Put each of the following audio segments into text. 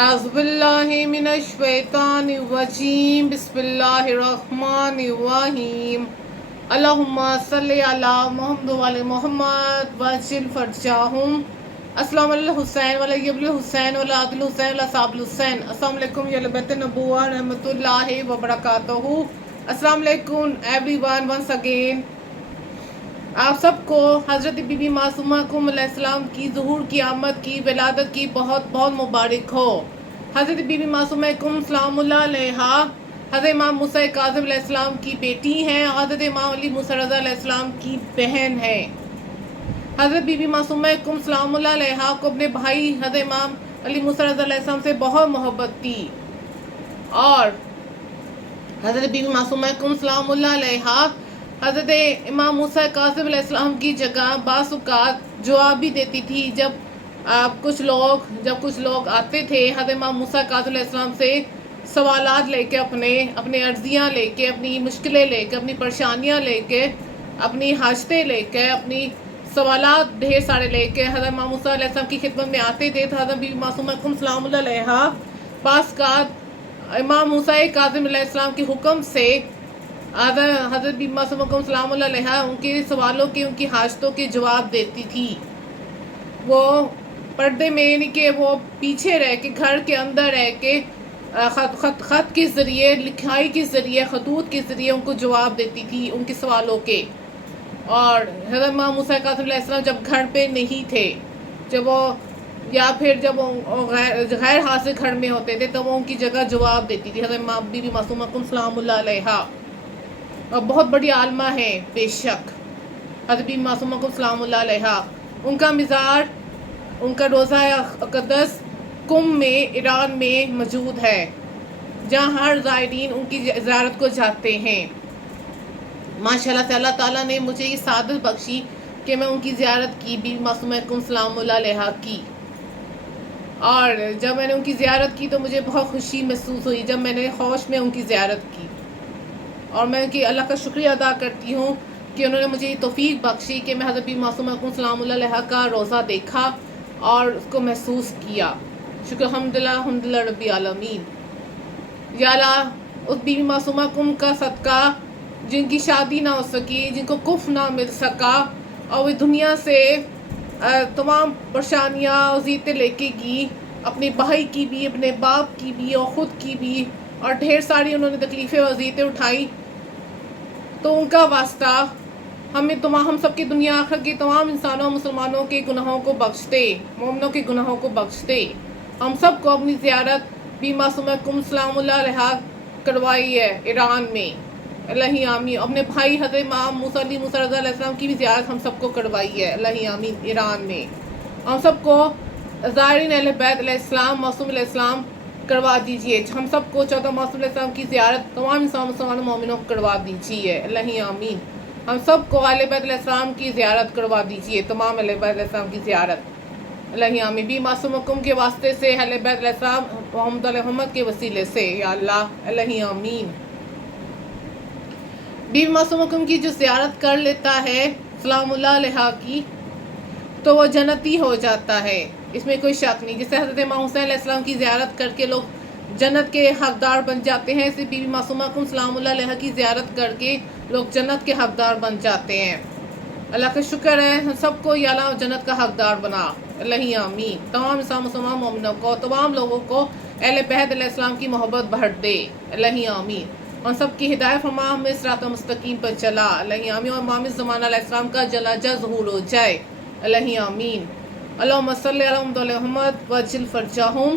اعوذ باللہ من الشیطان الرجیم بسم اللہ الرحمن الرحیم اللہم صلی علی محمد وعلی محمد وعجل فرجاہم السلام علی الحسین وعلی ابن الحسین وعلی عادل الحسین وعلی صحاب الحسین السلام علیکم یا بیت النبوہ رحمۃ اللہ وبرکاتہ. السلام علیکم ایوری ون ونس اگین. آپ سب کو حضرت بی بی معصومہ کم علیہ السلام کی ظہور کی آمد کی ولادت کی بہت بہت مبارک ہو. حضرت بی بی معصومہ کم سلام اللہ علیہ حضرت امام موسیٰ کاظم علیہ السلام کی بیٹی ہیں، حضرت امام علی موسیٰ رضا علیہ السلام کی بہن ہیں. حضرت بی بی معصومہ کم سلام اللہ علیہ کو اپنے بھائی حضرت امام علی موسیٰ رضا علیہ السلام سے بہت محبت تھی، اور حضرت بی بی معصومہ کم سلام اللہ علیہ حضرت امام موسیٰ کاظم علیہ السلام کی جگہ بعض اوقات جواب بھی دیتی تھی. جب کچھ لوگ آتے تھے حضرت امام موسیٰ کاظم علیہ السلام سے سوالات لے کے، اپنے عرضیاں لے کے، اپنی مشکلیں لے کے، اپنی پریشانیاں لے کے، اپنی حاجتیں لے کے، اپنی سوالات ڈھیر سارے لے کے حضرت امام موسیٰ علیہ السلام کی خدمت میں آتے تھے. تو حضرت بی بی معصومہ کم سلام اللہ علیہ بعض اوقات امام موسیٰ کاظم علیہ السلام کے حکم سے حضرت بی بی معصومہ کم سلام اللہ علیہ ان کے سوالوں کے، ان کی حاجتوں کے جواب دیتی تھی. وہ پردے میں، یعنی کہ وہ پیچھے رہ کے، گھر کے اندر رہ کے خط کے ذریعے، لکھائی کے ذریعے، خطوط کے ذریعے ان کو جواب دیتی تھی ان کے سوالوں کے. اور حضرت امام موسیٰ کاظم علیہ السلام جب گھر پہ نہیں تھے، یا پھر جب وہ غیر حاضر گھر میں ہوتے تھے، تو وہ ان کی جگہ جواب دیتی تھی. حضرت بی بی معصومہ کم سلام اللہ علیہ اور بہت بڑی عالمہ ہیں بے شک حضرت بی بی معصومہ کم سلام اللہ علیہ. ان کا مزار، ان کا روضہ اقدس قم میں، ایران میں موجود ہے، جہاں ہر زائرین ان کی زیارت کو جاتے ہیں. ماشاءاللہ سے اللہ تعالیٰ نے مجھے یہ سعادت بخشی کہ میں ان کی زیارت کی، بی بی معصومہ کم سلام اللہ علیہ کی. اور جب میں نے ان کی زیارت کی تو مجھے بہت خوشی محسوس ہوئی جب میں نے حوش میں ان کی زیارت کی. اور میں ان کی اللہ کا شکریہ ادا کرتی ہوں کہ انہوں نے مجھے یہ توفیق بخشی کہ میں حضرت بی بی معصومہ کم سلام اللہ علیہ کا روضہ دیکھا اور اس کو محسوس کیا. شکر الحمدللہ رب العالمین. یا اللہ اس بی بی معصومہ کم کا صدقہ جن کی شادی نہ ہو سکی، جن کو کف نہ مل سکا، اور وہ دنیا سے تمام پریشانیاں اذیتیں لے کے گئی، اپنے بھائی کی بھی، اپنے باپ کی بھی، اور خود کی بھی، اور ڈھیر ساری انہوں نے تکلیفیں اور اذیتیں اٹھائی. تو ان کا واسطہ ہم سب کی دنیا آخر کے تمام انسانوں، مسلمانوں کے گناہوں کو بخشتے، مومنوں کے گناہوں کو بخشتے. ہم سب کو اپنی زیارت بی معصومہ کم سلام اللہ علیہ کروائی ہے ایران میں. اللہ آمین. اپنے بھائی حضرت امام موسیٰ رضا علیہ السلام کی بھی زیارت ہم سب کو کروائی ہے. اللہ آمین. ایران میں ہم سب کو زائرین اہل بیت علیہ السلام، معصوم علیہ السلام کروا دیجیے. ہم سب کو 14 معصوم علیہ السلام کی زیارت تمام مسلمانوں مومنوں کو کروا دیجیے. اللہ آمین. ہم سب کو اہل بیت علیہ السلام کی زیارت کروا دیجیے، تمام اہل بیت علیہ السلام کی زیارت. اللہ آمین. بی معصوم کم کے واسطے سے، اہل بیت علیہ السلام محمد علیہ محمد کے وسیلے سے، یا اللہ. اللہ آمین. بی بی معصومہ کم کی جو زیارت کر لیتا ہے سلام اللہ علیہ کی، تو وہ جنتی ہو جاتا ہے، اس میں کوئی شک نہیں. جسے حضرت امام حسین علیہ السلام کی زیارت کر کے لوگ جنت کے حقدار بن جاتے ہیں، اسے بی بی معصومہ کم سلام اللہ علیہ کی زیارت کر کے لوگ جنت کے حقدار بن جاتے ہیں. اللہ کا شکر ہے ہم سب کو یا اللہ جنت کا حقدار بنا. اللہ آمین. تمام مسلمان مومنوں کو، تمام لوگوں کو اہل بیت علیہ السلام کی محبت بھر دے. اللہ آمین. ہم سب کی ہدایت فرما، ہمیں صراط مستقیم پر چلا. اللہ آمین. اور امام زمانہ علیہ السلام کا جلجہ ظہور ہو جائے. اللہ آمین. اللہم صلی علی محمد وعجل فرجہم.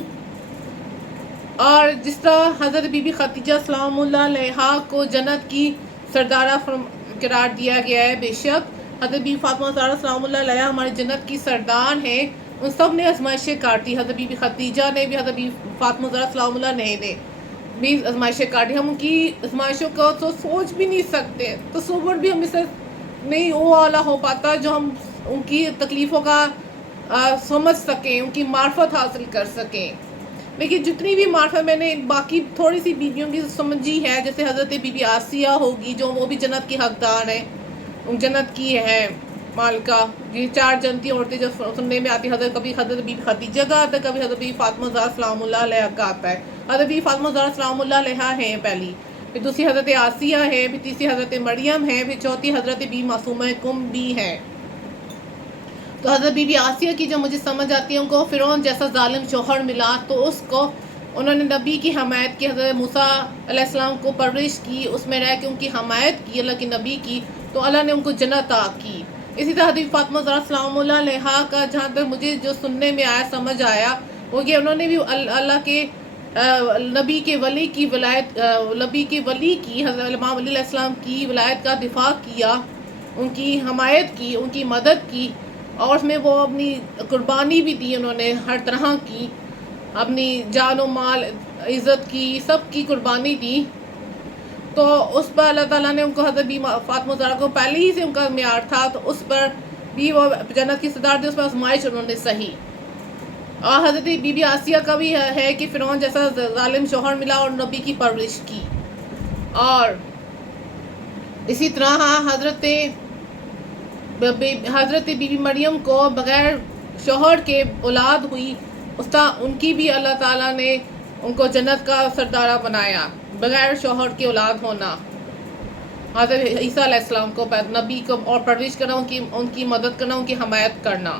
اور جس طرح حضرت بی بی خدیجہ سلام اللہ علیہ کو جنت کی سردارہ قرار دیا گیا ہے، بے شک حضرت بی بی فاطمہ زہرا سلام اللہ علیہ ہماری جنت کی سردار ہیں. ان سب نے آزمائشیں کاٹی، حضرت بی بی خدیجہ نے بھی، حضرت بی بی فاطمہ زہرا سلام اللہ نے بھی آزمائشیں کاٹی. ہم ان کی آزمائشوں کو تو سوچ بھی نہیں سکتے، تصور بھی ہم سے نہیں وہ والا ہو پاتا جو ہم ان کی تکلیفوں کا سمجھ سکیں، ان کی معرفت حاصل کر سکیں. لیکن جتنی بھی معرفت میں نے باقی تھوڑی سی بیویوں کی سمجھی ہے، جیسے حضرت بی بی آسیہ ہوگی جو وہ بھی جنت کی حقدار ہیں، جنت کی ہے. مالکہ، یہ 4 جنتی عورتیں جو سننے میں آتی، کبھی حضرت بی خدیجہ کا آتا ہے، کبھی حضرت بی فاطمہ زہرا سلام اللہ علیہ کا آتا ہے۔ حضرت بی فاطمہ زہرا سلام اللہ علیہ ہیں پہلی، پھر دوسری حضرت آسیہ ہے، پھر تیسری حضرت مریم ہے، پھر چوتھی حضرت بی معصومہ کم بھی ہے۔ تو حضرت بی بی آسیہ کی جو مجھے سمجھ آتی ہے، ان کو فرعون جیسا ظالم شوہر ملا، تو اس کو انہوں نے نبی کی حمایت کی، حضرت موسیٰ علیہ السلام کو پرورش کی، اس میں رہ کے ان کی حمایت کی اللہ کے نبی کی، تو اللہ نے ان کو جنت عطا کی۔ اسی طرح حضرت فاطمہ زہرا سلام اللہ علیہ کا جہاں تک مجھے جو سننے میں آیا، سمجھ آیا، وہ کہ انہوں نے بھی اللہ کے نبی کے ولی کی ولایت، نبی کے ولی کی، حضرت امام علی علیہ السلام کی ولایت کا دفاع کیا، ان کی حمایت کی، ان کی مدد کی، اور اس میں وہ اپنی قربانی بھی دی، انہوں نے ہر طرح کی، اپنی جان و مال، عزت کی، سب کی قربانی دی۔ تو اس پر اللہ تعالیٰ نے ان کو، حضرت بی فاطمہ زہرا کو پہلے ہی سے ان کا معیار تھا، تو اس پر بھی وہ جنت کی صدارت دی، اس پر آزمائش انہوں نے سہی۔ اور حضرت بی بی آسیہ کا بھی ہے کہ فرعون جیسا ظالم شوہر ملا اور نبی کی پرورش کی۔ اور اسی طرح حضرت بی بی مریم کو بغیر شوہر کے اولاد ہوئی، ان کی بھی اللہ تعالیٰ نے ان کو جنت کا سردارہ بنایا، بغیر شوہر کے اولاد ہونا۔ حضرت عیسیٰ علیہ السلام کو نبی کو اور پرورش کرنا، ان کی مدد کرنا، ان کی حمایت کرنا،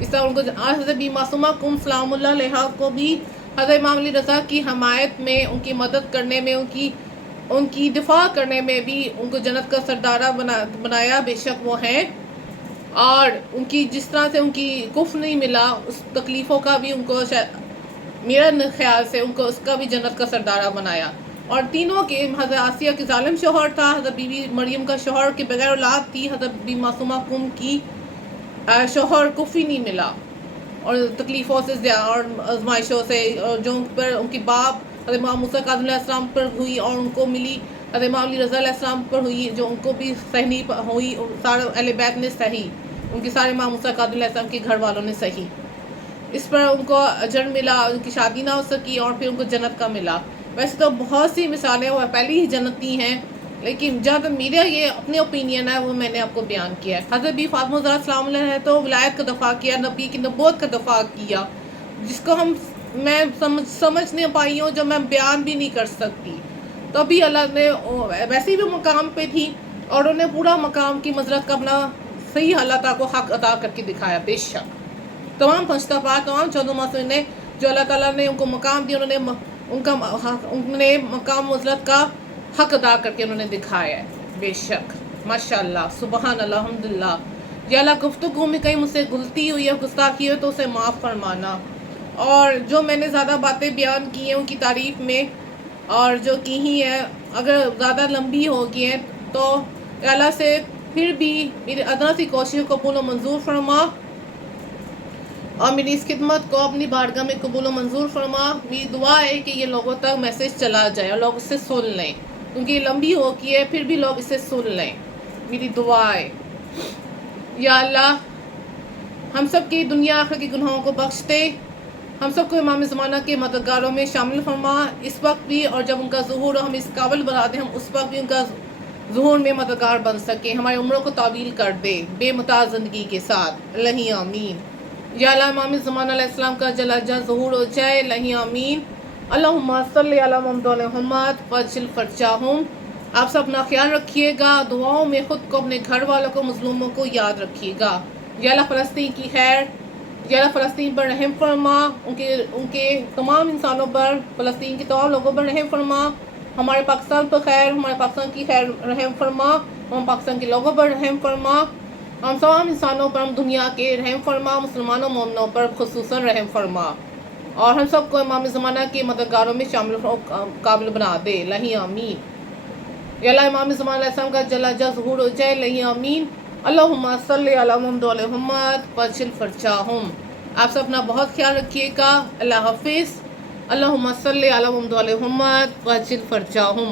اس طرح ان کو۔ حضرت بی معصومہ کم سلام اللہ علیہ کو بھی حضرت امام علی رضا کی حمایت میں، ان کی مدد کرنے میں، ان کی دفاع کرنے میں بھی ان کو جنت کا سردارہ بنایا، بے شک وہ ہیں۔ اور ان کی جس طرح سے ان کی کفر نہیں ملا، اس تکلیفوں کا بھی ان کو میرے خیال سے ان کو اس کا بھی جنت کا سردارہ بنایا۔ اور تینوں کے، حضرت آسیہ کے ظالم شوہر تھا، حضرت بی بی مریم کا شوہر کے بغیر اولاد تھی، حضرت بی معصومہ کم کی شوہر کفری نہیں ملا، اور تکلیفوں سے اور آزمائشوں سے، اور جو ان پر ان کے باپ حضرت امام موسیٰ کاظم علیہ السلام پر ہوئی اور ان کو ملی، حضرت امام علی رضا علیہ السلام پر ہوئی، جو ان کو بھی سہنی ہوئی، سارے اہل بیت نے سہی، ان کے سارے امام موسیٰ کاظم علیہ السلام کے گھر والوں نے سہی۔ اس پر ان کو اجر ملا، ان کی شادی نہ ہو سکی، اور پھر ان کو جنت کا ملا۔ ویسے تو بہت سی مثالیں وہ پہلی ہی جنتی ہیں، لیکن جہاں تک میرا یہ اپنے اوپینین ہے، وہ میں نے آپ کو بیان کیا ہے۔ حضرت بی فاطمہ زہرا سلام اللہ علیہ نے تو ولایت کا دفاع کیا، نبی کی نبوت کا دفاع کیا، جس کو میں سمجھ نہیں پائی ہوں، جو میں بیان بھی نہیں کر سکتی۔ تو ابھی اللہ نے ویسے بھی مقام پہ تھی، اور انہوں نے پورا مقام کی مزرت کا اپنا صحیح اللہ تعالیٰ کو حق ادا کر کے دکھایا، بے شک۔ تمام پنجتپا، تمام 14 معصومین نے جو اللہ تعالیٰ نے ان کو مقام دیا، انہوں نے مقام مزرت کا حق ادا کر کے انہوں نے دکھایا ہے، بے شک، ماشاءاللہ، سبحان اللہ، الحمدللہ۔ یا اللہ، گفتگو میں کہیں مجھ سے غلطی ہوئی ہے، گستاخی ہوئی تو اسے معاف فرمانا، اور جو میں نے زیادہ باتیں بیان کی ہیں ان کی تعریف میں، اور جو کی ہی ہیں، اگر زیادہ لمبی ہو گئی ہیں تو اللہ سے پھر بھی میری ادنا سی کوشش کو قبول و منظور فرما، اور میری اس خدمت کو اپنی بارگاہ میں قبول و منظور فرما۔ میری دعا ہے کہ یہ لوگوں تک میسیج چلا جائے اور لوگ اسے سن لیں، کیونکہ یہ لمبی ہو گئی ہے، پھر بھی لوگ اسے سن لیں، میری دعا ہے۔ یا اللہ، ہم سب کی دنیا آخرت کے گناہوں کو بخش دے، ہم سب کو امام زمانہ کے مددگاروں میں شامل فرما، اس وقت بھی، اور جب ان کا ظہور ہم اس قابل بنا دیں، ہم اس وقت بھی ان کا ظہور میں مددگار بن سکیں، ہماری عمروں کو طویل کر دے بے متاع زندگی کے ساتھ، الہ آمین۔ یا اللہ، امام زمانہ علیہ السلام کا جل جلالہ ظہور ہو جائے، الہ آمین۔ اللہم صلی علی محمد و محمد وعجل فرجہم۔ آپ سب اپنا خیال رکھیے گا، دعاؤں میں خود کو، اپنے گھر والوں کو، مظلوموں کو یاد رکھیے گا۔ یا اللہ، فلسطین کی خیر، یا اللہ فلسطین پر رحم فرما، ان کے تمام انسانوں پر، فلسطین کے تمام لوگوں پر رحم فرما، ہمارے پاکستان پر خیر، ہمارے پاکستان کی خیر رحم فرما، ہم پاکستان کے لوگوں پر رحم فرما، ہم تمام انسانوں پر، ہم دنیا کے رحم فرما، مسلمانوں مومنوں پر خصوصاً رحم فرما، اور ہم سب کو امام زمانہ کے مددگاروں میں شامل قابل بنا دے، الہ آمین۔ یا اللہ، امام زمانہ علیہ السلام کا جل جلالہ ظہور ہو جائے، الہ آمین۔ اللہم صلی علی محمد و محمد وعجل فرجہم۔ آپ سب اپنا بہت خیال رکھیے گا، اللہ حافظ۔ اللہم صلی علی محمد و محمد وعجل فرجہم۔